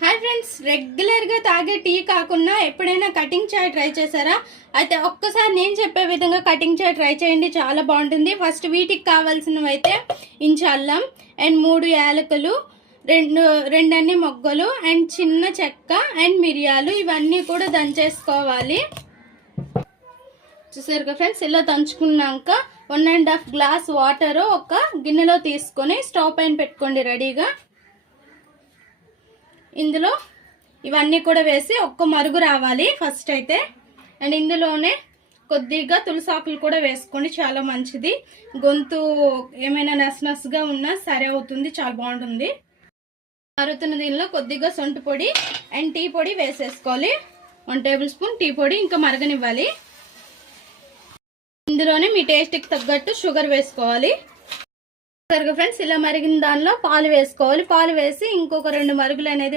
Hi friends, రెగ్యులర్గా తాగే tea కాకుండా ఎప్పుడైనా కటింగ్ చాయ్ ట్రై చేశారా? అయితే ఒక్కసారి నేను చెప్పే విధంగా కటింగ్ చాయ్ ట్రై చేయండి, చాలా బాగుంటుంది. ఫస్ట్ వీటికి కావాల్సినవి అయితే ఇంచు అల్లం అండ్ 3 యాలకులు, రెండన్ని మొగ్గలు అండ్ చిన్న చెక్క అండ్ మిరియాలు, ఇవన్నీ కూడా దంచేసుకోవాలి. చూసారుగా ఫ్రెండ్స్, ఇలా దంచుకున్నాక 1.5 గ్లాస్ వాటర్ ఒక గిన్నెలో తీసుకొని స్టవ్ పైన పెట్టుకోండి రెడీగా. ఇందులో ఇవన్నీ కూడా వేసి ఒక్క మరుగు రావాలి ఫస్ట్ అయితే. అండ్ ఇందులోనే కొద్దిగా తులసాకులు కూడా వేసుకోండి, చాలా మంచిది. గొంతు ఏమైనా నస్నస్గా ఉన్నా సరే అవుతుంది, చాలా బాగుంటుంది. మరుగుతున్న దీనిలో కొద్దిగా సొంటి పొడి అండ్ టీ పొడి వేసేసుకోవాలి. 1 టేబుల్ స్పూన్ టీ పొడి ఇంకా మరగనివ్వాలి. ఇందులోనే మీ టేస్ట్కి తగ్గట్టు షుగర్ వేసుకోవాలి. ఫ్రెండ్స్, ఇలా మరిగిన దానిలో పాలు వేసుకోవాలి. పాలు వేసి ఇంకొక 2 మరుగులు అనేది